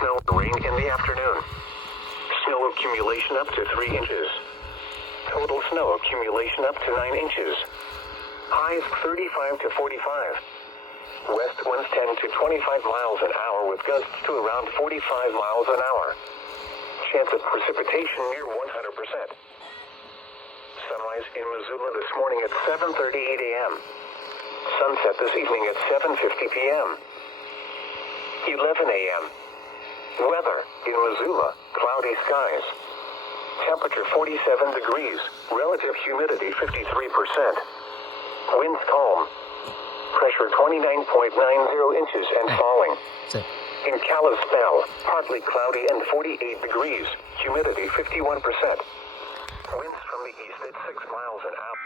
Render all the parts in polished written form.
Snow rain in the afternoon. Snow accumulation up to 3 inches. Total snow accumulation up to 9 inches. Highs 35 to 45. West winds 10 to 25 miles an hour with gusts to around 45 miles an hour. Chance of precipitation near 100%. Sunrise in Missoula this morning at 7:38 a.m. Sunset this evening at 7:50 p.m. 11 a.m. Weather in Missoula, cloudy skies. Temperature 47 degrees, relative humidity 53%. Winds calm. Pressure 29.90 inches and falling. In Kalispell, partly cloudy and 48 degrees, humidity 51%. Winds from the east at 6 miles an hour.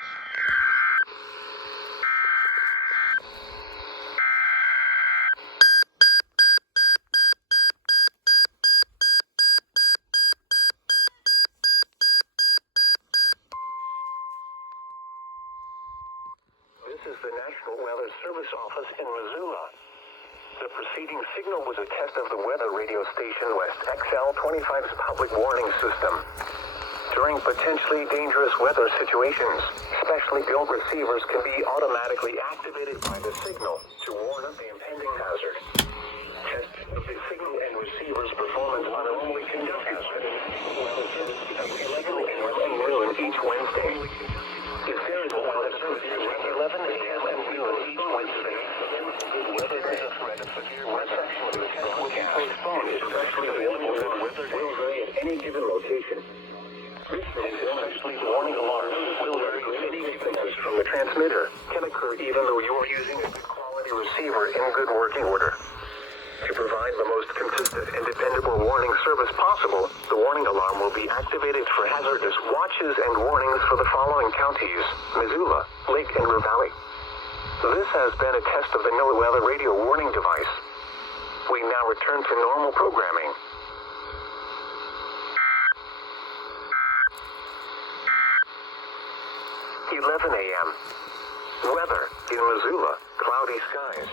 This is the National Weather Service Office in Missoula. The preceding signal was a test of the weather radio station WXL25's public warning system. During potentially dangerous weather situations, specially built receivers can be automatically activated by the signal to warn of the impending hazard. Tests of the signal and receiver's performance are normally conducted by the National Weather Service between 11 a.m. and noon each Wednesday. If there is a weather service between 11 a.m. and noon each Wednesday, whether there's a threat of severe weather, the test phone is specially available for weather will vary at any given location. This especially warning alarm will vary at any distances from the transmitter, can occur even though you are using a good quality receiver in good working order. To provide the most consistent and dependable warning service possible, the warning alarm will be activated for hazardous watches and warnings for the following counties: Missoula, Lake and Ravalli. This has been a test of the NOAA weather radio warning device. We now return to normal programming. a.m. Weather in Missoula, cloudy skies.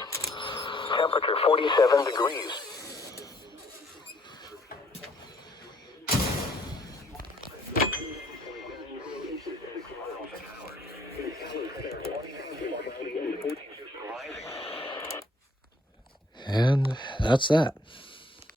Temperature 47 degrees. And that's that.